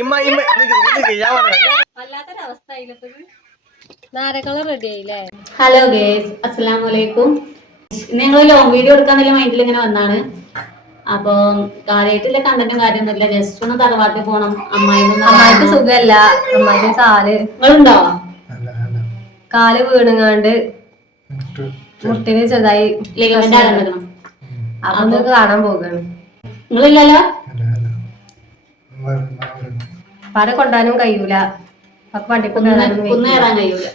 ഇമ്മ ഇമ്മ ഞാൻ റെഡി ആയില്ലേ? ഹലോ ഗേസ് അസ്സലാം വലൈക്കും നിങ്ങൾ ലോങ് വീഡിയോ എടുക്കാന്നുള്ള മൈൻഡിൽ ഇങ്ങനെ വന്നാണ്. അപ്പൊ കാര്യമായിട്ടില്ല കണ്ടന്റും കാര്യമൊന്നുമില്ല ജസ്റ്റ് ഒന്ന് തറവാട്ടിൽ പോണം. അമ്മായി അമ്മായിക്ക് സുഖല്ല അമ്മായിക്ക് കാൽ നിങ്ങളുണ്ടോ? കാൽ വീണുങ്ങാണ്ട് മുട്ടിന് ചെറുതായി ലിഗമെന്റ് അപ്പൊ ഒന്ന് കാണാൻ പോകാണ്. നിങ്ങളില്ലല്ലോ? പല കൊണ്ടാനും കഴിയൂല. അപ്പൊ വണ്ടിക്ക് കയറാനും കഴിയൂല.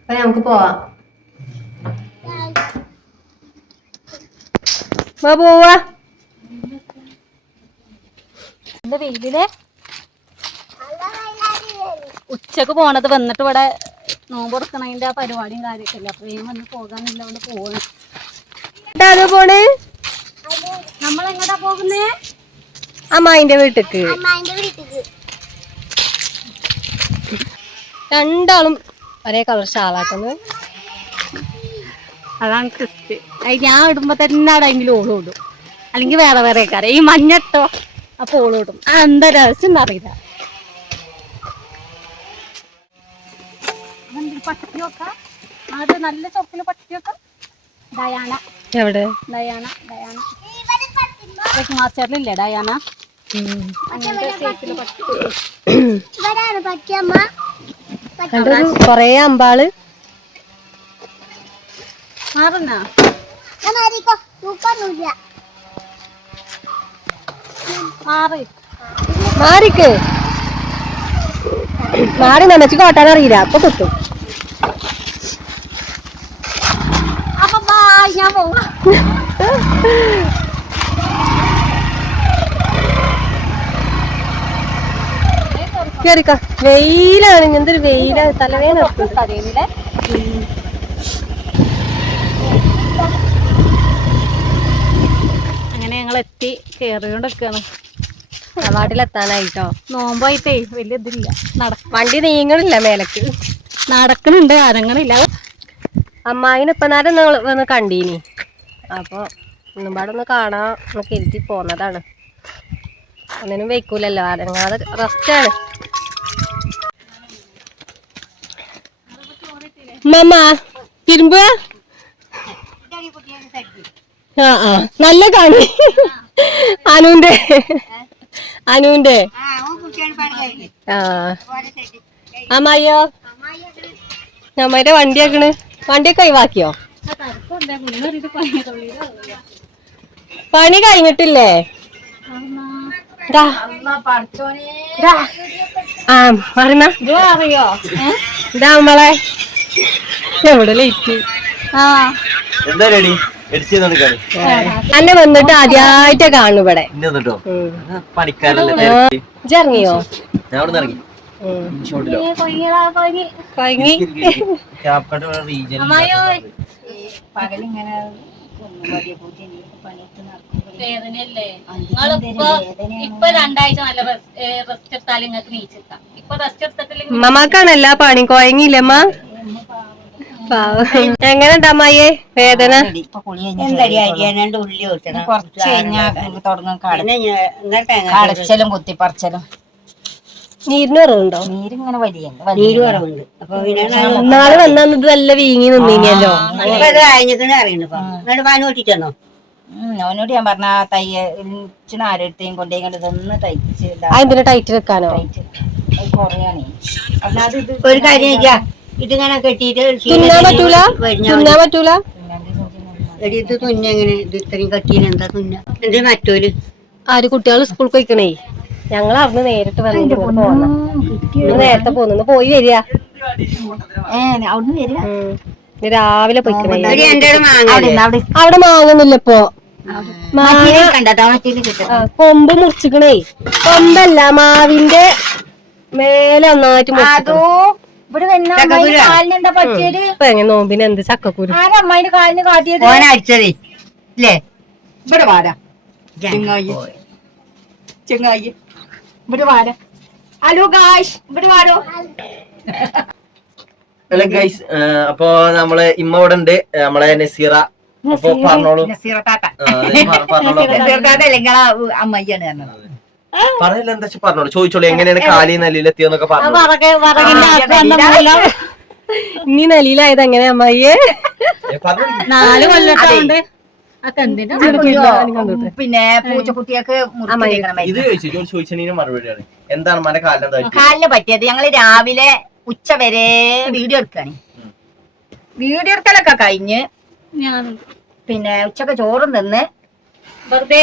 അപ്പൊ നമുക്ക് പോവാം. പോവാ. എന്താ വെയിലിലെ ഉച്ചയ്ക്ക് പോണത് വന്നിട്ട് ഇവിടെ നോമ്പ് കൊടുക്കണതിന്റെ ആ പരിപാടിയും കാര്യമൊക്കെ ഇല്ല? അപ്പൊ വേഗം വന്ന് പോകാനില്ല അവിടെ പോവാണ്. അത് പോണ്? നമ്മളെങ്ങോട്ടാ പോകുന്നേ? അമ്മായിന്റെ വീട്ടിക്ക്. രണ്ടാളും ഒരേ കളർ ഷാളാക്കുന്നത്. അതാണ് ക്രിസ്റ്റ് ഞാൻ ഇടുമ്പോ തന്നെ ആടെങ്കിലും ഓളം ഇടും. അല്ലെങ്കിൽ വേറെ വേറെ കാര്യം ഈ മഞ്ഞട്ടോ അപ്പൊ ഓളും ഇടും. ആ എന്താ രഹസ്യം അറിയില്ല. പട്ടിയൊക്കെ നല്ല ചൊപ്പിൽ പട്ടിയൊക്കെ ഡയാന. എവിടെ? Diana Diana. മാസ്റ്ററിലില്ലേ ഡയാന? കണ്ടൊരു കൊറേ അമ്പാൾ. മാറിക്ക്. മാറി. നനച്ച് കോട്ടാൻ അറിയില്ല. അപ്പൊ കിട്ടും. അപ്പൊ ഞാൻ പോവാ. കേറിക്ക. വെയിലാണ് എന്തൊരു വെയിലാണ് തലവേന അങ്ങനെ ഞങ്ങൾ എത്തി കേറിയോണ്ടൊക്കെയാണ് തറവാട്ടിലെത്താനായിട്ടോ? നോമ്പായിട്ടേ വലിയ ഇതില്ല. നട വണ്ടി നീങ്ങണില്ല മേലക്ക്. നടക്കുന്നുണ്ട് അരങ്ങണില്ല അമ്മായിനെ ഇപ്പൊ നേരം വന്ന് കണ്ടീനി. അപ്പൊ ഒന്നും പാടൊന്ന് കാണാൻ കരുതി പോന്നതാണ്. ഒന്നിനും വെക്കൂലല്ലോ അനങ്ങാതെ റെസ്റ്റാണ്. മമ്മ തിരുമ്പ ആ നല്ല കാണി. അനുന്റെ അനുന്റെ ആ. അമ്മായിയോ? അമ്മായിന്റെ വണ്ടി ആക്കണ്. വണ്ടിയൊക്കെ ഒഴിവാക്കിയോ? പണി കഴിഞ്ഞിട്ടില്ലേ? അറിയോ? ഇതാ നമ്മളെ എവിടെ ലേറ്റ് ആ. എന്താ റെഡി അന്നെ വന്നിട്ട് ആദ്യമായിട്ട് കാണു ഇവിടെ. ഇറങ്ങിയോ? കൊയങ്ങി. ക്യാപ്കട്ട് റീജിയൻ വേദനയല്ലേ നിങ്ങളിപ്പോ ഇപ്പൊ രണ്ടാഴ്ച നല്ല റെസ്റ്റ് എടുത്താലും നിങ്ങൾക്ക് നീച്ചെടുക്കാം ഇപ്പൊ റെസ്റ്റ് എടുത്തിട്ടില്ലെങ്കിൽ ഉമ്മമാക്കാണ് എല്ലാ പണി കോയങ്ങിയില്ലമ്മ. എങ്ങനെയുണ്ട് അമ്മായിയെ വേദന? കുറച്ച് കഴിഞ്ഞാൽ തുടങ്ങും. കടച്ചലും കുത്തിപ്പറിച്ചലും നീരിന് കുറവുണ്ടോ നീരിങ്ങനെ വലിയുണ്ട് നീര് കുറവുണ്ട്. അപ്പൊ പിന്നെ നാളെ വന്നത് നല്ല വീങ്ങി നിന്നീനല്ലോ. ഞാൻ പറഞ്ഞ തയ്യ ഇച്ചിന് ആരെടുത്തേയും കൊണ്ടേ ഇതൊന്ന് തയ്ച്ച് അതിന്റെ ടൈറ്റ് വെക്കാനോ? കൊറയാണേ. അല്ലാതെ ഇത് ഒരു കാര്യം ഇതിങ്ങനെ കെട്ടിയിട്ട് തിന്നാൻ പറ്റൂല? തുന്നാൻ പറ്റൂല? ഇത് തുന്നെങ്ങനെ ഇത് ഇത്രയും കെട്ടിയിൽ എന്താ തുന്ന എന്തേ മറ്റോര് ആര് കുട്ടികൾ സ്കൂൾ പോയിക്കണേ? ഞങ്ങൾ അവിടുന്ന് നേരിട്ട് വന്നിട്ട് ഇങ്ങോട്ട് പോന്ന ഇന്ന് നേരത്തെ പോന്നു. പോയി വരിക. രാവിലെ പോയിക്കണേ. അവിടെ മാങ്ങുന്നില്ല മാങ്ങൊന്നുമില്ല ഇപ്പൊ. കൊമ്പ് മുറിച്ചിക്കണേ. കൊമ്പല്ല മാവിന്റെ മേലെ ഒന്നായിട്ട് എങ്ങനെ നോമ്പിന് എന്ത് ചക്കക്കുരു? അടിച്ചതേ. ഇവിടെ വാടാ. ചെങ്ങായി. ചെങ്ങായി. ഇവിടെ വാരാ. ഹലോ ഗായ്സ് ഇവിടെ വാരോ? ഹലോ ഗൈസ് അപ്പൊ നമ്മളെ ഇമ്മ ഇവിടെ ഉണ്ട്. നമ്മളെ നസീറ. അപ്പൊ പറഞ്ഞോളൂ. നസീറ അല്ലെങ്കിൽ അമ്മയ്യാണ് പറഞ്ഞത്. പറയില്ല എന്താ പറഞ്ഞോളൂ. ചോദിച്ചോളൂ എങ്ങനെയാണ് കാലി നെല്ലിലെത്തിയെന്നൊക്കെ ആ പറഞ്ഞു ഇനി നെലിയിലായത് എങ്ങനെ അമ്മായിയെ നാല് അയ്യോ, പിന്നെ പൂച്ചക്കുട്ടിയൊക്കെ ഇത് മരുന്ന്. ചോദിച്ചു? ജോലി ചോദിച്ചതിന് മറുപടിയാണ്. എന്താണ് മന? കാലിന് പറ്റിയത്? ഞങ്ങൾ രാവിലെ ഉച്ച വരെ വീഡിയോ എടുക്കാണ് വീഡിയോ എടുക്കലൊക്കെ കഴിഞ്ഞ് ഞാൻ പിന്നെ ഉച്ചയ്ക്ക് ചോറും തിന്ന് വെറുതെ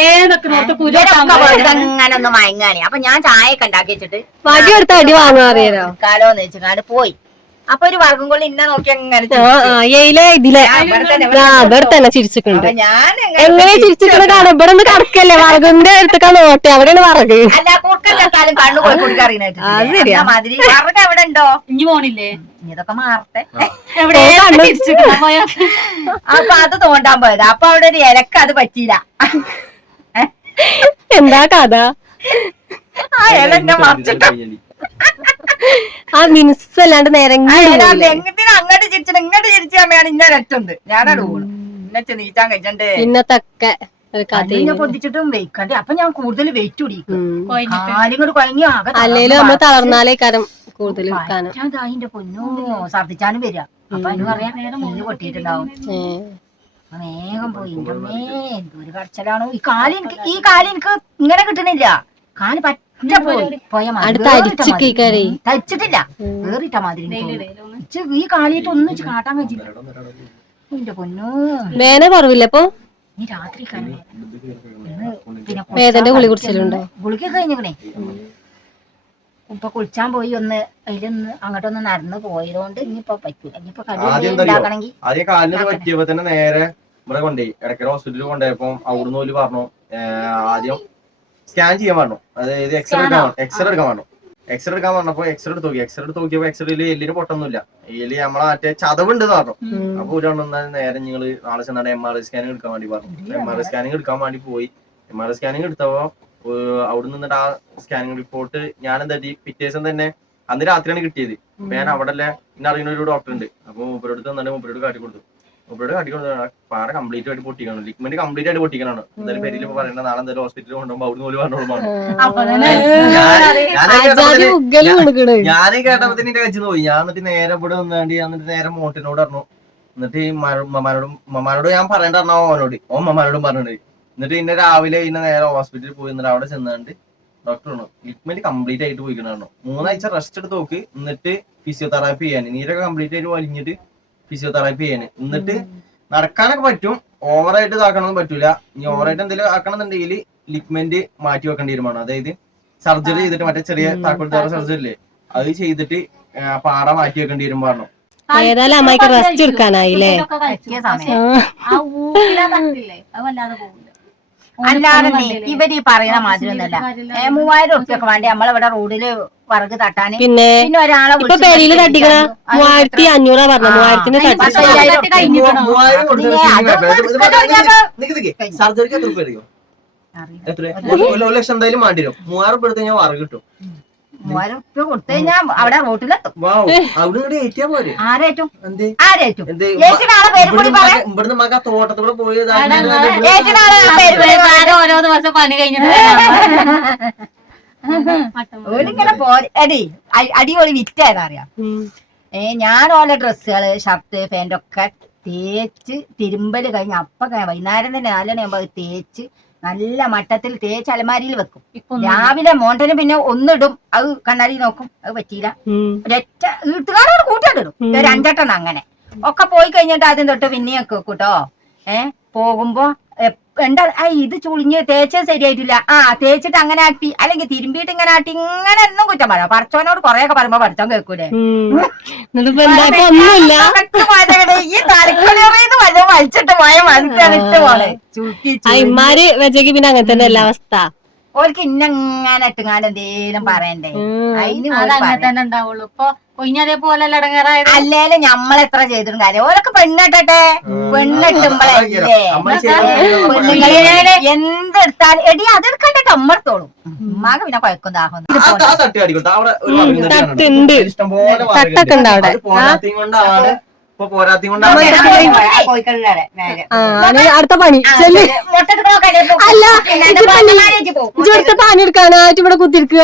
കുരു ഇവരൊക്കെ ഒന്ന് മയങ്ങാണി അപ്പൊ ഞാൻ ചായ ഒക്കെ ഉണ്ടാക്കി വെച്ചിട്ട് വടി എടുത്ത് അടി വാങ്ങാറിയോ കാലോന്ന് വെച്ചിട്ട് പോയി. അപ്പൊ ഒരു വർഗം കൊള്ളി ഇന്ന നോക്കി അങ്ങനെ ഇതിലെ അവിടെ തന്നെ ചിരിച്ചിട്ടുണ്ട്. ഞാൻ എങ്ങനെ ചിരിച്ചിട്ടുണ്ട് കാണാം. ഇവിടെ ഒന്ന് കടക്കല്ലേ വർഗന്റെ അടുത്തൊക്കെ നോട്ടെ അവിടെയാണ് വർഗ് അല്ല കുറുക്കൻ ചത്താലും കണ്ണു പോയി കുടിക്കറിയുന്നത് അത് ശരിയാ. മാതിരി. വർഗം എവിടെ ഉണ്ടോ? ഇനി പോണില്ലേ? ഇനി ഇതൊക്കെ മാറട്ടെ. അപ്പൊ അത് തോണ്ടാൻ പോയത്. അപ്പൊ അവിടെ ഒരു ഇലക്ക് അത് പറ്റിയില്ല. എന്താ കഥ? ആ ഇല എന്നെ മറിച്ചിട്ട് ആ മിനുസല്ലാണ്ട് അല്ലാണ്ട് എങ്ങനെ അങ്ങോട്ട് ചിരിച്ചത് ഇങ്ങോട്ട് ചിരിച്ചു അമ്മയാണ് ഇന്ന രറ്റുണ്ട് ഞാനത് പോണു എന്നെ നീറ്റാൻ കഴിച്ചണ്ടേ? കഥ പൊന്തിച്ചിട്ടും വെയിക്കണ്ടേ. അപ്പൊ ഞാൻ കൂടുതൽ വെയിറ്റ് കുടിക്കും കാലിങ്ങോട്ട് കുഴങ്ങി ആകെ അല്ലേലും നമ്മൾ തളർന്നാലേ കാരം കൂടുതൽ അതിന്റെ പൊന്നോ ഛർദിച്ചാനും വരിക. അപ്പൊ അതിന് പറയാ മുന്നിൽ പൊട്ടിയിട്ടുണ്ടാവും. വേഗം പോയി. എന്റെ അമ്മേ എന്തൊരു കടച്ചലാണോ ഈ കാൽ എനിക്ക് ഈ കാൽ എനിക്ക് ഇങ്ങനെ കിട്ടണില്ല കാൽ പറ്റ തരിച്ചിട്ടില്ല. വേറിട്ട മാതിരി ഈ കാളിയിട്ട് ഒന്നും കാട്ടാൻ കഴിച്ചില്ല. എന്റെ പൊന്നോ. വേന കുറവില്ല അപ്പൊ? ഈ രാത്രി വേദന്റെ ഗുളി കുടിച്ചിട്ടുണ്ടോ. ഗുളിക കഴിഞ്ഞേ ഇപ്പൊ കുളിച്ചാൻ പോയി ഒന്ന് അതിലൊന്ന് അങ്ങോട്ടൊന്ന് നടന്ന് പോയതുകൊണ്ട് ഇനിയിപ്പോ പറ്റൂല. ഇനിയിപ്പോ ആദ്യം കാലിന് പറ്റിയപ്പോ തന്നെ നേരെ ഇവിടെ കൊണ്ടേ ഇടയ്ക്കര ഹോസ്പിറ്റലിൽ കൊണ്ടുപോയപ്പോ അവിടുന്ന് പറഞ്ഞു ആദ്യം സ്കാൻ ചെയ്യാൻ പറഞ്ഞു. അതായത് എക്സ്റേ എടുക്കാൻ എക്സ്റേ എടുക്കാൻ പറഞ്ഞു. എക്സ്റേ എടുക്കാൻ പറഞ്ഞപ്പോ എക്സ്റേ എടുത്ത് നോക്കി. എക്സ്റേ എടുത്ത് നോക്കിയപ്പോ എക്സ്റേയിൽ എല്ലിന് പൊട്ടൊന്നുമില്ല. എല്ലി നമ്മളെ മറ്റേ ചതവുണ്ട് പറഞ്ഞു. അപ്പൊ ഒരു നേരെ നിങ്ങൾ നാളെ ചെന്നാണ് എം ആർ ഐ സ്കാനിങ് എടുക്കാൻ വേണ്ടി പറഞ്ഞു. എം ആർ ഐ സ്കാനിങ് എടുക്കാൻ വേണ്ടി പോയി. എം ആർ ഐ സ്കാനിങ് എടുത്തപ്പോ അവിടെ നിന്നിട്ട് ആ സ്കാനിങ് റിപ്പോർട്ട് ഞാൻ എന്താ പിറ്റേ ദിവസം തന്നെ അന്ന് രാത്രിയാണ് കിട്ടിയത്. ഞാൻ അവിടെ ഇന്നെ അറിയുന്ന ഒരു ഡോക്ടർ ഉണ്ട്. അപ്പൊ മൂപ്പരോട് തന്നെ മൂപ്പരോട് കാട്ടി കൊടുത്തു. കാട്ടി കൊടുത്തു പാറ കംപ്ലീറ്റ് ആയിട്ട് പൊട്ടിക്കണം ലിക്മെന്റ് കംപ്ലീറ്റ് ആയിട്ട് പൊട്ടിക്കണം എന്തായാലും പേരിൽ പറയണ നാളെ എന്തായാലും ഹോസ്പിറ്റലിൽ കൊണ്ടുപോകുമ്പോൾ അവിടെ നിന്ന് പറഞ്ഞോളൂ ഞാൻ കേട്ടപ്പോ തന്നെ എന്റെ കച്ചിന്ന് പോയി. ഞാൻ എന്നിട്ട് നേരെ ഇവിടെ വന്നാണ്ട് ഞാൻ എന്നിട്ട് നേരെ മോട്ടിനോട് പറഞ്ഞു. എന്നിട്ട് ഈ മമ്മാരോടും മമ്മാരോട് ഞാൻ പറയണ്ട പറഞ്ഞ ഓനോട് ഓ മമ്മാരോടും പറഞ്ഞിട്ടുണ്ട് എന്നിട്ട് പിന്നെ രാവിലെ പിന്നെ നേരെ ഹോസ്പിറ്റലിൽ പോയി എന്നിട്ട് അവിടെ ചെന്നാണ്ട് ഡോക്ടർ പറഞ്ഞു ട്രീറ്റ്മെന്റ് കംപ്ലീറ്റ് ആയിട്ട് പോയിക്കണോ മൂന്നാഴ്ച റെസ്റ്റ് എടുത്ത് നോക്ക്. എന്നിട്ട് ഫിസിയോതെറാപ്പി ചെയ്യാൻ നീരൊക്കെ കംപ്ലീറ്റ് ആയിട്ട് വലിഞ്ഞിട്ട് ഫിസിയോതെറാപ്പി ചെയ്യാൻ എന്നിട്ട് നടക്കാനൊക്കെ പറ്റും. ഓവറായിട്ട് ഇതാക്കണമെന്ന് പറ്റൂല. ഇനി ഓവറായിട്ട് എന്തെങ്കിലും ആക്കണമെന്നുണ്ടെങ്കിൽ ലിക്മെന്റ് മാറ്റി വെക്കേണ്ടി തീരുമാനം അതായത് സർജറി ചെയ്തിട്ട് മറ്റേ ചെറിയ താക്കോൽ സർജറി ഇല്ലേ? അത് ചെയ്തിട്ട് ആ, പാറ മാറ്റി വെക്കേണ്ടി തീരുമാനം ഏതായാലും അമ്മായിക്ക് റെസ്റ്റ് എടുക്കാനായില്ലേ? ആ. ഊക്കിലാ തട്ടില്ലേ? അത് വല്ലാതെ പോകില്ല അല്ലാതെ ഇവർ ഈ പറയുന്ന മാതിരി ഒന്നല്ല മൂവായിരം ഉറുപ്പ്യൊക്കെ വേണ്ടി? നമ്മളിവിടെ റോഡിൽ വിറക് തട്ടാന്. പിന്നെ പിന്നെ ഒരാളെ ഇപ്പൊ പെരിയിൽ തട്ടിക്കണ മൂവായിരത്തി അഞ്ഞൂറാ പറഞ്ഞു. മൂവായിരത്തിന്. സർജറിക്ക് എത്ര രൂപ ഒരു ലക്ഷം എന്തായാലും വേണ്ടി വരും. മൂവായിരം രൂപ എടുത്ത് കഴിഞ്ഞാൽ വറ കിട്ടും. മൂവായിരം ഉറുപ്പ്യ കൊടുത്തു കഴിഞ്ഞാൽ അവിടെ റോട്ടിലെത്തും. ആരേറ്റും? ആരേറ്റും? പേര് കൂടി പറയാം. പോയി പേര് കൂടി പറയാം. ഓരോ ദിവസം പണി കഴിഞ്ഞിട്ട് ഓലിങ്ങനെ അടിപൊളി വിറ്റായതാ അറിയാം. ഏ ഞാൻ ഓലെ ഡ്രസ്സുകൾ ഷർട്ട് പാന്റ് ഒക്കെ തേച്ച് തിരുമ്പൽ കഴിഞ്ഞ് അപ്പൊ വൈകുന്നേരം തന്നെ നാലണിയാകുമ്പോ തേച്ച് നല്ല മട്ടത്തിൽ തേച്ച് അലമാരിയിൽ വെക്കും. രാവിലെ മോണ്ടന് പിന്നെ ഒന്നിടും. അത് കണ്ണാടി നോക്കും. അത് പറ്റിയില്ല. ഒരൊറ്റ വീട്ടുകാരോട് കൂട്ടിയിടും ഉം. ഒരു അഞ്ചെട്ടെണ്ണം അങ്ങനെ. ഒക്കെ പോയി കഴിഞ്ഞിട്ട് ആദ്യം തൊട്ട് പിന്നെയും ഒക്കെ കൂട്ടോ ഏ? പോകുമ്പോ എന്താ? ആ ഇത് ചുളിഞ്ഞ് തേച്ചത് ശരിയായിട്ടില്ല. ആ തേച്ചിട്ട് അങ്ങനെ ആട്ടി അല്ലെങ്കിൽ തിരുമ്പിയിട്ട് ഇങ്ങനെ ആട്ടി ഇങ്ങനെ ഒന്നും കുറ്റം പറയാം. പറച്ചോനോട് കൊറേ ഒക്കെ പറയുമ്പോ പഠിച്ചോ കേൾക്കൂലേ? ഈ തലക്കലേറിന്ന് വലിച്ചിട്ട് പോയ മനസ്സിലാണ് ഇട്ട് പോലെ ചുറ്റി വെച്ചേക്ക് പിന്നെ അങ്ങനെ തന്നെ അല്ല അവസ്ഥ. ഓൾക്ക് ഇന്നങ്ങനെ ഇട്ടുങ്ങാണ്ട് എന്തേലും പറയണ്ടേ. അതിന് തന്നെ ഉണ്ടാവുള്ളൂ. ഇപ്പൊ കൊഞ്ഞതേപോലെ ഇടങ്ങേറായത്? അല്ലേലും ഞമ്മളെത്ര ചെയ്തിട്ടും കാര്യം ഓരൊക്കെ പെണ്ണിട്ടെ പെണ്ണിട്ടുമ്പളല്ലേ? പെണ്ണുങ്ങളെ എന്തെടുത്താൽ എടി അതെടുക്കണ്ടേ അമ്മർത്തോളും ഉമ്മാക്ക് പിന്നെ കുഴക്കും ദാഹം തട്ടി അവിടെ ഒരു. തട്ടുണ്ട്. ഇഷ്ടംപോലെ വറകുണ്ട്. തട്ടൊക്കെ ഉണ്ട് അവിടെ. അത് പോരാത്തതും കൊണ്ടാണ് ഇപ്പൊ പോരാത്തി അടുത്ത പണി. അല്ല ഇവിടുത്തെ പണി എടുക്കാനായിട്ട് ഇവിടെ കുത്തിരിക്കുക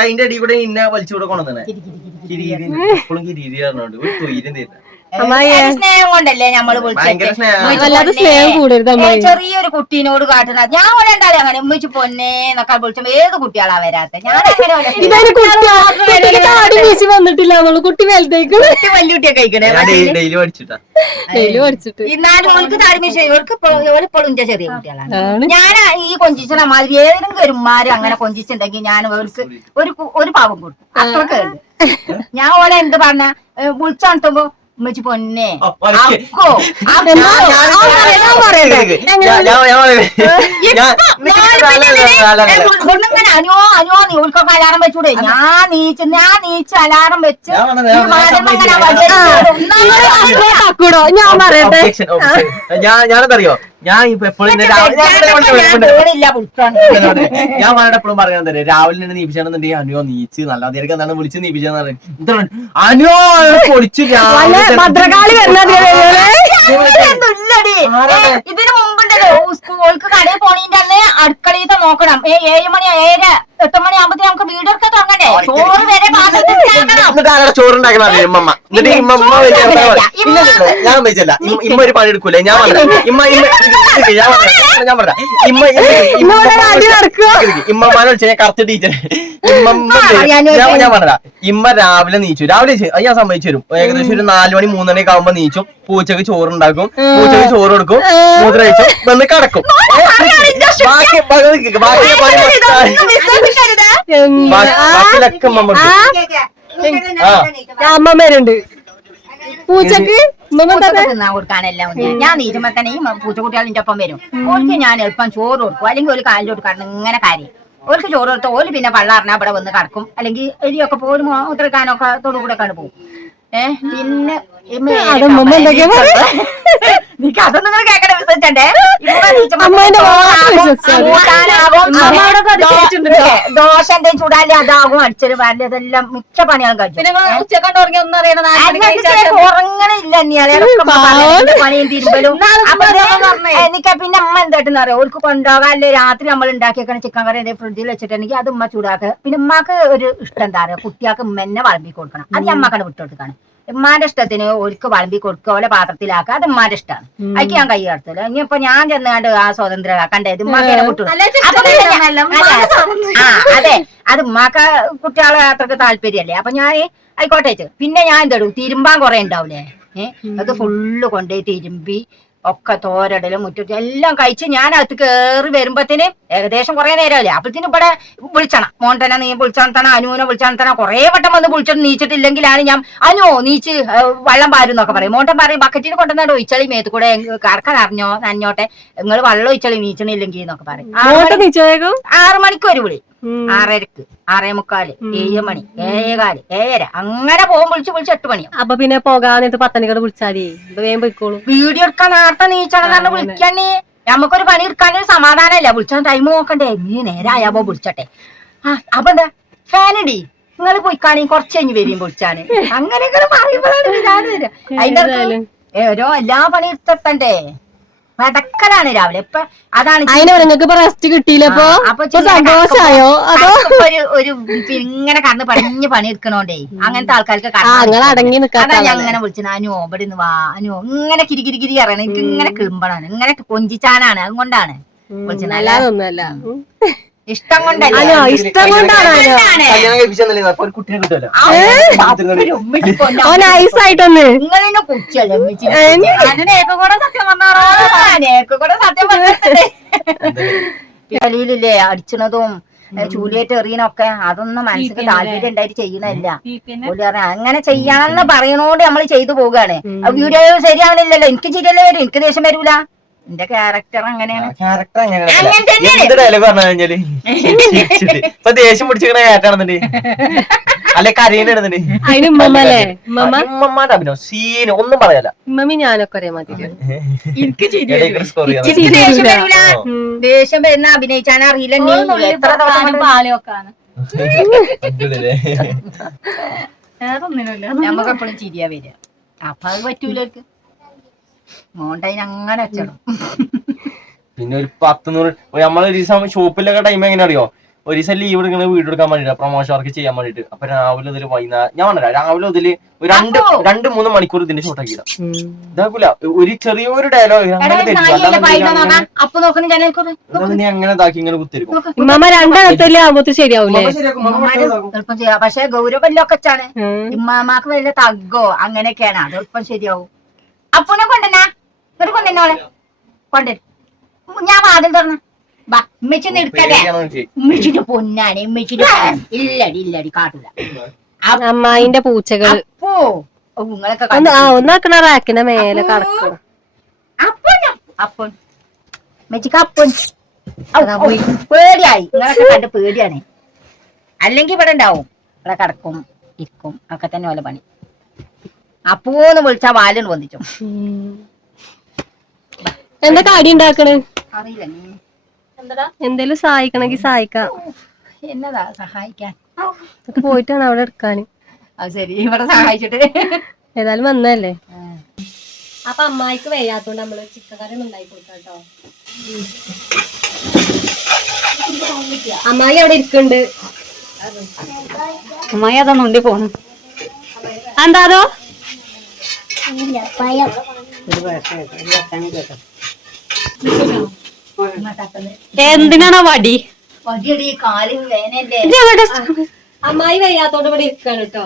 അതിന്റെ അടി കൂടെ ഇന്നെ വലിച്ചുകൂടെ കൊണ്ടുവന്നെ കിരീരി എപ്പോഴും കിരീരി പറഞ്ഞോണ്ട്. ഒരു തൊയിലും തരുന്ന സ്നേഹം കൊണ്ടല്ലേ നമ്മൾ വിളിച്ചത്? സ്നേഹം. വല്ലാതെ സ്നേഹം കൂടരുത് ചെറിയൊരു കുട്ടീനോട് കാട്ടുന്ന ഞാൻ ഇവിടെ ഉണ്ടാവും അങ്ങനെ ഉമ്മിച്ച് പൊന്നെ എന്നൊക്കെ വിളിച്ചപ്പോ ഏത് കുട്ടികളാ വരാത്ത? ഞാൻ അങ്ങനെ വന്നിട്ടില്ല കുട്ടി വലുതേക്ക് കുട്ടി വലിയ കഴിക്കണേ എന്നാലും ഓൾക്ക് ഓൾക്ക് ഓളിപ്പോഴും ഇന്റെ ചെറിയ കുട്ടികളാണ്. ഞാൻ ഈ കൊഞ്ചിച്ചണ മാതിരി ഏതെങ്കിലും ഒരുമാര് അങ്ങനെ കൊഞ്ചിച്ചുണ്ടെങ്കിൽ ഞാൻ അവർക്ക് ഒരു ഒരു പാവം കൊടുക്കും. അത്രയ്ക്ക്. ഞാൻ ഓളെ എന്ത് പറഞ്ഞ? വിളിച്ചാണ്ടുമ്പോ ഉമ്മച്ചി പൊന്നെ. അക്കോ നീ ഉൾക്കൊക്കെ അലാറം വെച്ചൂടെ? ഞാൻ നീച്ച് ഞാൻ നീച്ച് അലാറം വെച്ച് ഞാൻ പറയട്ടെ. ഞാൻ ഞാനെന്തറിയോ ഞാൻ ഇപ്പൊ എപ്പോഴും ഞാൻ പറഞ്ഞ എപ്പോഴും പറയാൻ തരാം രാവിലെ തന്നെ നീപിച്ചാണെന്നുണ്ടെങ്കിൽ അനുയോ നീച്ച് നല്ല അതിലേക്ക് എന്താണ് വിളിച്ച് നീപിച്ചാന്ന് പറയും? അനുയോ പൊളിച്ചു വരുന്നത് ഇല്ലടി. ഇതിന് മുമ്പുണ്ടല്ലോ സ്കൂൾക്ക് കടയിൽ പോണീന്റെ അന്ന് അടുക്കളയിൽ നോക്കണം ഏഴ് മണി ഏഴര. എട്ട് മണി നമുക്ക് വീടൊക്കെ തുടങ്ങണ്ടേ? ചോറ് വരെ പാത്രത്തിൽ ഉണ്ടാക്കണം. എന്നിട്ട് ആരുടെ ചോറുണ്ടാക്കണം അറിയാം ഇമ്മമ്മ. എന്നിട്ട് ഇമ്മമ്മ വലിയ ആൾക്കാരെ പറയും. ഇല്ല, ഇല്ല, ഇല്ല, ഞാൻ വെച്ചല്ല. ഇമ്മ ഒരു പണി എടുക്കൂലേ? ഞാൻ പറഞ്ഞു ഇമ്മ ഇമ്മ ഇത് ഇത് ഞാൻ പറഞ്ഞു ഇമ്മ ഇമ്മ അടി നടക്കുക. ഇമ്മമാനെ വിളിച്ച ഞാൻ കറക്റ്റ് ടീച്ചർ ഇമ്മമ്മ ഞാൻ ഞാൻ ഞാൻ പറഞ്ഞ ഇമ്മ രാവിലെ നീച്ചു. രാവിലെ ഞാൻ സമ്മതിച്ചു തരും. ഏകദേശം ഒരു നാലു മണി മൂന്നണിയൊക്കെ ആവുമ്പോ നീച്ചും. പൂച്ചക്ക് ചോറുണ്ടാക്കും. പൂച്ചക്ക് ചോറ് കൊടുക്കും. മൂത്ര കഴിച്ചും വന്ന് കിടക്കും. അമ്മമ്മേരുണ്ട്. പൂച്ചക്ക് കൊടുക്കാനെല്ലാം. ഞാൻ നീറ്റുമ്പോ തന്നെ ഈ പൂച്ചക്കുട്ടികളിന്റെ ഒപ്പം വരും. ഓർക്ക് ഞാൻ എളുപ്പം ചോറ് കൊടുക്കും. അല്ലെങ്കിൽ ഒരു കാലിൽ കൊടുക്കാറുണ്ട് ഇങ്ങനെ കാര്യം. ഓർക്ക് ചോറ് കൊടുത്ത ഓൽ പിന്നെ പള്ളറിഞ്ഞാ അവിടെ വന്ന് കടക്കും. അല്ലെങ്കിൽ എലിയൊക്കെ പോലും മൂത്രക്കാനൊക്കെ തൊടുകൂടെ കണ്ടു പോകും. ഏഹ് പിന്നെ അത് പറയാ? നിനക്ക് അതൊന്നും നിങ്ങൾ കേൾക്കണ വിശ്വസിച്ചേ. ദോശ എന്തെങ്കിലും ചൂടാല്ലേ അതാകും അടിച്ചൊരു പാടില്ല അതെല്ലാം മിക്ക പണികളും കഴിച്ചു ഉച്ചക്കണ്ട് ഉറങ്ങി ഒന്നും അറിയണ ഉറങ്ങണില്ല പണിയും തിരുമ്പലും. എനിക്ക് പിന്നെ അമ്മ എന്തായിട്ടെന്ന് അറിയാം? ഓർക്ക് കൊണ്ടുപോകാല്ലേ രാത്രി നമ്മൾ ഉണ്ടാക്കിയേക്കണ ചിക്കൻ കറി എന്തെങ്കിലും ഫ്രിഡ്ജിൽ വെച്ചിട്ടുണ്ടെങ്കിൽ അത് ഉമ്മ ചൂടാക്കുക പിന്നെ ഉമ്മാക്ക് ഒരു ഇഷ്ടം എന്താ പറയുക കുട്ടികൾക്ക് ഉമ്മന്നെ വളമ്പി കൊടുക്കണം അത് ഞമ്മക്കാണ് അമ്മക്കാണ് വിട്ടുകൊടുക്കണം ഉമ്മാന്റെ ഇഷ്ടത്തിന് ഒരിക്കൽ വളമ്പി കൊടുക്കുക ഓലെ പാത്രത്തിലാക്കുക അത് ഉമ്മാന്റെ ഇഷ്ടമാണ് അതിക്ക് ഞാൻ കൈ കടത്തില്ല ഇനിയിപ്പോ ഞാൻ ചെന്നാണ്ട് ആ സ്വാതന്ത്ര്യം കണ്ടേ ഇത് ഉമ്മാക്ക് എന്നെ വിട്ടു അപ്പൊ അതെ. ആ അതെ. അത് ഉമ്മാക്ക കുട്ടികളെ അത്രയ്ക്ക് താല്പര്യല്ലേ അപ്പൊ ഞാൻ ആയിക്കോട്ടെ പിന്നെ ഞാൻ എന്തെടും തിരുമ്പാൻ കുറെ ഉണ്ടാവൂലേ? ഏഹ് അത് ഫുള്ള് കൊണ്ടുപോയി തിരുമ്പി ഒക്കെ തോരടലും മുറ്റും എല്ലാം കഴിച്ച് ഞാൻ അത് കയറി വരുമ്പത്തിന് ഏകദേശം കുറെ നേരമല്ലേ? അപ്പഴത്തേനും ഇവിടെ വിളിച്ചണം. മോണ്ടനെ നീ വിളിച്ചാൽ അനുവിനെ വിളിച്ചാൽ തന്നെ കുറെ വട്ടം വന്ന് വിളിച്ചിട്ട് നീച്ചിട്ടില്ലെങ്കിലാണ് ഞാൻ അനു നീച്ച് വെള്ളം പാരും എന്നൊക്കെ പറയും. മോണ്ടൻ പറയും ബക്കറ്റിന് കൊണ്ടുവന്നാണ്ട് ഒഴിച്ചളി മേത്ത് കൂടെ കറക്കാൻ അറിഞ്ഞോ? നനഞ്ഞോട്ടെ. നിങ്ങൾ വെള്ളം ഒഴിച്ചളി നീച്ചണില്ലെങ്കിൽ എന്നൊക്കെ പറയും. ആറ് മണിക്ക് ഒരു വിളി. ആറരക്ക് ആറേ മുക്കാൽ ഏഴ് മണി ഏഴേകാൽ ഏഴര. അങ്ങനെ പോകും വിളിച്ച് വിളിച്ച് എട്ട് മണിയാവും. അപ്പൊ പിന്നെ പോകാന്നിട്ട് പത്തനിക്കട് വിളിച്ചാലേ വേഗം പോയിക്കോളൂ. വീഡിയോ എടുക്കാൻ നേരത്തെ നീച്ചാണെന്ന് പറഞ്ഞ് വിളിക്കണേ നമുക്കൊരു പണി എടുക്കാനൊരു സമാധാനമല്ല? വിളിച്ചാൽ ടൈം നോക്കണ്ടേ? നീ നേരെ ആയാപ്പോ വിളിച്ചട്ടെ. ആ അപ്പൊ എന്താ? ഫാനിടി നിങ്ങൾ പോയിക്കാണി കുറച്ച് കഴിഞ്ഞ് വരും വിളിച്ചാന്. അങ്ങനെ പറയുമ്പോഴാണ് ഞാൻ വരിക. അതിന്റെ ഓരോ എല്ലാ പണി എടുത്തണ്ടേ പടക്കലാണ് രാവിലെ. ഇപ്പൊ അതാണ് അതിന് നിങ്ങൾക്ക് ഇപ്പൊ റെസ്റ്റ് കിട്ടിയില്ലപ്പോ സന്തോഷായോ? അതോ? ഒരു ഒരു ഇങ്ങനെ കടന്ന് പടഞ്ഞ് പണി എടുക്കണോണ്ടേ അങ്ങനത്തെ ആൾക്കാർക്ക് അടങ്ങി അതാ ഞാൻ. ഇങ്ങനെ വിളിച്ചത്. അനു ഇവിടെ നിന്ന് വാ. അനു ഇങ്ങനെ കിരികിരി കിരി അറിയണം എനിക്ക് ഇങ്ങനെ കിളുമ്പണാണ്. ഇങ്ങനെ കൊഞ്ചിച്ചാനാണ്. അതുകൊണ്ടാണ് വിളിച്ചത്. അല്ലാതൊന്നുമല്ല. ഇഷ്ടം കൊണ്ടല്ല? ഇഷ്ടം കൊണ്ടാണ് കിട്ടുമല്ലോ. ഓൻ ഐസായിട്ടൊന്ന് നിങ്ങളിന്നെ? ഏ? അതിനെയൊക്കെ കൂടെ സത്യം പറഞ്ഞാറോ അതിനെയൊക്കെ കൂടെ സത്യം പറഞ്ഞിട്ടേ കളിയിലില്ലേ അടിച്ചണതും ചൂലിയേറ്റ് എറിയണൊക്കെ അതൊന്നും മനസ്സിൽ താല്പര്യം ഉണ്ടായിട്ട് ചെയ്യണല്ല പറഞ്ഞ അങ്ങനെ ചെയ്യണമെന്ന് പറയണോണ്ട് നമ്മൾ ചെയ്തു പോവുകയാണ് വീഡിയോ ശരിയാവണില്ലല്ലോ. എനിക്ക് ശരിയല്ലേ വരും? എനിക്ക് ദേഷ്യം വരൂല? എന്റെ ക്യാരക്ടർ അങ്ങനെയാണ്. ക്യാരക്ടർ അങ്ങനെ അങ്ങനെയാണ്. തന്നെയാണ്. എന്ത് ഡയലോഗ് പറഞ്ഞു കഴിഞ്ഞാൽ? ചിരിച്ചിട്ട്. ഇപ്പൊ ദേഷ്യം പിടിച്ചിരിക്കണ കേട്ടാണെന്നുണ്ട് അല്ലെ കരയിലുണ്ടെന്നുണ്ട് അതിന് ഉമ്മമ്മല്ലേ ഉമ്മമ്മ? അഭിനയം. സീന് ഒന്നും പറയല ഉമ്മമ്മി ഞാനൊക്കെ ഒരേ ദേഷ്യം വരൂല. ഉം. ദേഷ്യം വരുന്ന അഭിനയിച്ചാൻ അറിയില്ല. നീ എത്ര തവണ കൊണ്ട് പാലൊക്കെയാണ് വേറെ ഒന്നിനുമില്ല നമുക്ക് എപ്പോഴും ചിരിയാ വരിക. അപ്പൊ അത് പറ്റൂലർക്ക് മോണ്ടതിന് അങ്ങനെ വെച്ചണം പിന്നെ ഒരു പത്ത് നൂറ് നമ്മളെ ഒരു ദിവസം ഷോപ്പിലൊക്കെ ടൈം എങ്ങനെ അറിയോ? ഒരു ദിവസം ലീവ് എടുക്കണ വീട് എടുക്കാൻ വേണ്ടിട്ട് പ്രൊമോഷൻ വർക്ക് ചെയ്യാൻ വേണ്ടിട്ട് അപ്പൊ രാവിലെ ഇതിൽ വൈകുന്നേരം ഞാൻ പറഞ്ഞ രാവിലെ ഇതിൽ രണ്ട് രണ്ട് മൂന്ന് മണിക്കൂർ ഇതിന്റെ ഷോട്ട് ആക്കിയിടാം. ഇതാക്കൂല. ഒരു ചെറിയൊരു ഡയലോഗ് അപ്പൊ നോക്കണ ജനൽക്കൊന്ന് നീ അങ്ങനെ ഇതാക്കി ഇങ്ങനെ കുത്തിരിക്കും ശരിയാവൂലേ? പക്ഷെ ഗൗരവല്ലൊക്കെ. ഇമ്മാമാക്ക് വലിയ തగ్గോ അങ്ങനെയൊക്കെയാണ്. അത് എളുപ്പം ശരിയാവും. അപ്പുനെ കൊണ്ടുവന്നാ? ഒരു കൊണ്ടുവന്നോളെ കൊണ്ടുവരും. ഞാൻ വാതിൽ തുറന്നു. ബാ ഉമ്മച്ചിന്ന് എടുക്കട്ടെ ഉമ്മച്ചിന്റെ പൊന്നാണ് ഉമ്മച്ചിന്റെ ഇല്ലടി ഇല്ലടി കാട്ടില്ല അമ്മായിന്റെ പൂച്ചകൾ അപ്പോ. നിങ്ങളൊക്കെ. ഒന്നാക്കണ റാക്കിന്റെ മേലെ കടക്കും. അപ്പൻ അപ്പൻ. ഉമ്മച്ചിക്ക് അപ്പൻ. ഔ, ഔ, പേടിയായി. നിങ്ങളൊക്കെ കണ്ട് പേടിയാണ്. അല്ലെങ്കിൽ ഇവിടെ ഉണ്ടാവും. ഇവിടെ കിടക്കും ഇരിക്കും. ഒക്കെ തന്നെ പോലെ പണി. അപ്പൂന്ന് വിളിച്ചാ വാലുണ്ട് വന്നിച്ചു. എന്താ കടി ഉണ്ടാക്കണേ? അറിയില്ല നീ. എന്തേലും സഹായിക്കണെങ്കി സഹായിക്കാം. എന്നതാ സഹായിക്കാൻ? ഇതൊക്കെ പോയിട്ടാണ് അവിടെ എടുക്കാന്. അത് ശരി ഇവിടെ സഹായിച്ചിട്ട്. ഏതായാലും വന്നല്ലേ അപ്പൊ അമ്മായിക്ക് വയ്യാത്തോണ്ട് നമ്മൾ ചിക്കൻ കറി ഉണ്ടാക്കി കൊടുക്കാട്ടോ അമ്മായി അവിടെ ഇരിക്കുന്നുണ്ട്. അമ്മായി അതാ നോണ്ടി പോണു. എന്തിനാണോ വടി? വടിയടി കാലിൽ വേനല്ലേ അമ്മായി വയ്യാത്തോണ്ട് ഇവിടെ ഇരിക്കാണ് കേട്ടോ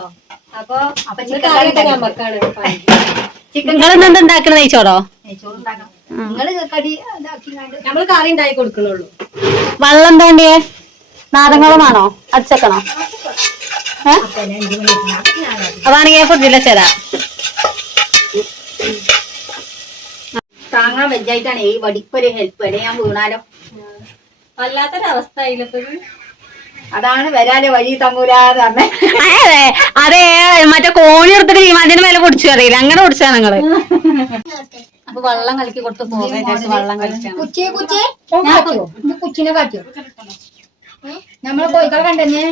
അപ്പൊ അപ്പൊ നമ്മക്കാണ് എന്താ ഉണ്ടാക്കണ. കണ്ട് നമ്മൾ കറി ഉണ്ടാക്കി കൊടുക്കണുള്ളൂ. വെള്ളം തോണ്ടിയേ നാരങ്ങളുമാണോ അടിച്ചേക്കണോ അതാണെങ്കിൽ ഫുഡിലെ ചേരാ താങ്ങാൻ വെച്ചായിട്ടാണ് ഈ വടിക്കൊരു ഹെൽപ്പ് അല്ലെ ഞാൻ വീണാലോ? വല്ലാത്തൊരവസ്ഥ അതിലത്തത്. അതാണ് വരാലെ വഴി അതെ അതെ മറ്റേ കോണി എടുത്തിട്ട് വിമാനത്തിന് മേലെ പൊടിച്ചു അറിയില്ല. അങ്ങനെ പൊടിച്ചാ നിങ്ങൾ അപ്പൊ വെള്ളം കലക്കി കൊടുത്ത് പോകാൻ വെള്ളം കളിച്ചാണ് കുച്ചിനെ കാട്ടിയോ? നമ്മളെ കോഴിക്കളെ കണ്ടെന്നെ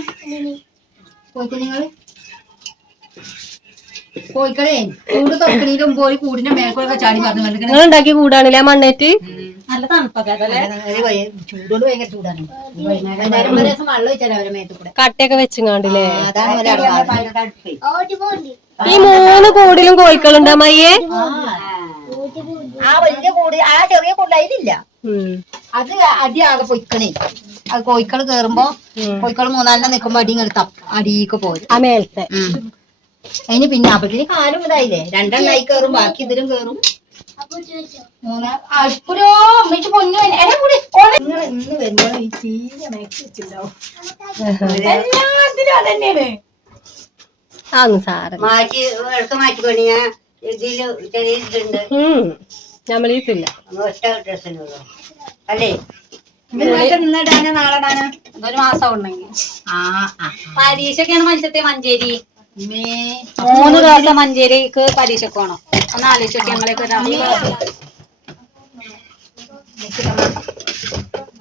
കോഴിക്കുഞ്ഞുങ്ങൾ നിങ്ങൾ? കോഴിക്കളെ കൂട് പോയി കൂടിന്റെ മേൽക്കൂടെ ചാടി പറഞ്ഞു കണ്ടിക്കണേ നിങ്ങൾ ഉണ്ടാക്കി കൂടാണില്ലേ ആ മണ്ണേറ്റ്? നല്ല തണുപ്പൊക്കെ കട്ടയൊക്കെ വെച്ചുങ്ങാണ്ടില്ലേ. ഈ മൂന്ന് കൂടിലും കോഴിക്കളുണ്ട് മയ്യെ ആ. വലിയ കൂടി ആ ചെറിയ കൂട് അതിലില്ല. അത് അടി ആകെ പൊയ്ക്കണേ. അത് കോഴിക്കൾ കേറുമ്പോ കോഴിക്കൾ മൂന്നാലിനെ നിക്കുമ്പോ അടി ഇങ്ങനെ തപ്പ് അടിയൊക്കെ പോയി ആ മേലത്തെ. അതിന് പിന്നെ അപ്പത്തിന് കാലും ഇതായില്ലേ? രണ്ടെണ്ണായി കേറും ബാക്കി ഇതിലും കേറും മൂന്നാ അമ്മയ്ക്ക് പൊന്നു കൂടി ഇന്ന് ഈ തീരെ മേക്ക് വെച്ചിട്ടുണ്ടാവും. എല്ലാത്തിനും അതന്നെയാണ് അതൊന്നും സാരം മാറ്റി എടുക്ക മാറ്റിക്കൊണ്ട് ഞാൻ ഇതിൽ ചെറിയ ഇതുണ്ട്. നമ്മളീത്തില്ല ഒറ്റ ഡ്രസ്സിനുള്ളൂ അല്ലേ? നാളെ ഒരു മാസം ഉണ്ടെങ്കിൽ പരീക്ഷയൊക്കെയാണ് മനുഷ്യത്തെ മഞ്ചേരി. മൂന്ന് ദിവസം മഞ്ചേരിക്ക് പരീക്ഷക്ക് പോണം. ഒന്ന് ആലോചിച്ചൊക്കെ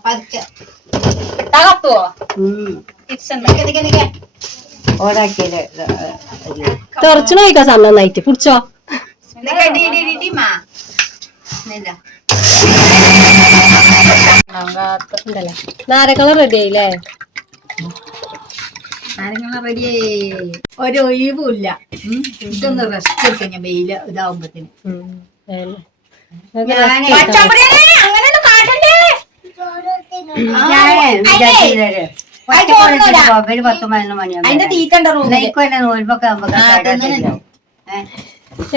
പതുക്കെ. കത്തുവോ നിക്ക് തെറച്ചു നോക്കാം പിടിച്ചോ മാ. ഇല്ല. ഉണ്ടല്ലേ. നാരകൾ റെഡി ആയില്ലേ? നാരങ്ങ റെഡിയായി ഒരു ഒഴിവുമില്ല. ഇതൊന്ന് റെസ്റ്റ് എടുക്കാം ഞാൻ വെയിൽ ഇതാവുമ്പത്തിന്.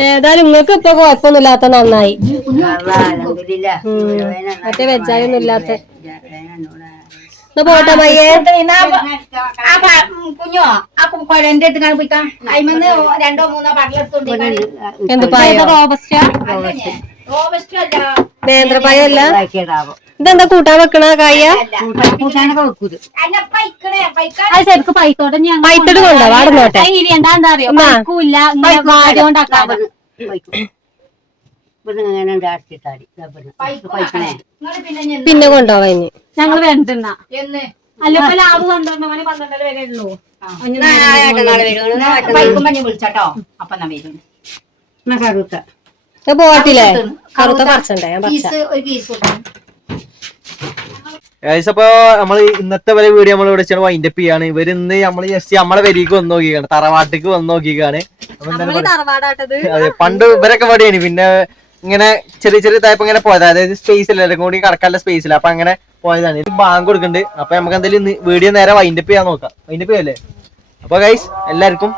ഏതായാലും നിങ്ങൾക്ക് ഇപ്പൊ കുഴപ്പമൊന്നുമില്ലാത്ത നന്നായി. അലഹമില്ല മറ്റേ വെച്ചാലൊന്നും ഇല്ലാത്ത പോട്ടെ മയ്യേ എന്നാ ആ പ- ഉം, കുഞ്ഞോ ആ കൊഴന്റെ അടുത്ത് കാണാൻ പോയിക്കാം അയിമെന്ന് രണ്ടോ മൂന്നോ പടലെടുത്തോണ്ട് എന്ത് പായോ റോബസ്റ്റാ റോബസ്റ്റ് അല്ല നേന്ത്രപ്പായ അല്ല ഇതെന്താ കൂട്ടാൻ വെക്കണ കായ ശരിക്കും പൈത്തോടെ ഞാൻ പൈത്തട് കൊണ്ടോ വാടന്നോട്ടെ എന്താ എന്താ അറിയോ? പൈക്കൂല്ല ഇങ്ങനെ വാടിയോണ്ടാക്കാം ഇവിടെ ഇങ്ങനെ ഉണ്ടാക്കിട്ടാടി പൈക്കണേ നിങ്ങൾ പിന്നെ കൊണ്ടുപോവാ ഇനി ഞങ്ങൾ വേണ്ടുന്ന എന്ന് അല്ല ഇപ്പൊ ലാഭ് പന്ത്രണ്ട് മണി പന്ത്രണ്ടര വരെ ഉള്ളൂ നാളെ വരുവാണ് വൈകുമ്പോ ഞാൻ വിളിച്ചട്ടോ അപ്പൊ ഞാൻ വരും കറുത്ത ഇത് പോട്ടില്ലേ കറുത്ത പറിച്ചണ്ടേ ഞാൻ പറിച്ച ഒരു പീസ് കൊടുക്കണം ഗൈസ് അപ്പൊ നമ്മൾ ഇന്നത്തെ വരെ വീഡിയോ നമ്മൾ ഇവിടെ വെച്ചാൽ വൈൻഡ് അപ്പ് ചെയ്യാണ് ഇവർ ഇന്ന് നമ്മൾ ജസ്റ്റ് നമ്മളെ വരിക്ക് വന്ന് നോക്കിയാണ് തറവാട്ടിക്ക് വന്ന് നോക്കിയാണ് പണ്ട് ഇവരൊക്കെ പടിയാണ് പിന്നെ ഇങ്ങനെ ചെറിയ ചെറിയ ടൈപ്പ് ഇങ്ങനെ പോയത്. അതായത് സ്പേസ് ഇല്ല എല്ലാം കൂടി കടക്കാനുള്ള സ്പേസ് ഇല്ല. അപ്പൊ അങ്ങനെ പോയതാണ്. ഇത് ബാങ്ക് കൊടുക്കുന്നുണ്ട് അപ്പൊ നമുക്ക് എന്തായാലും വീഡിയോ നേരെ വൈൻഡ് അപ്പ് ചെയ്യാൻ നോക്കാം. വൈൻഡ് അപ്പ് ചെയ്യല്ലേ? അപ്പൊ ഗൈസ് എല്ലാവർക്കും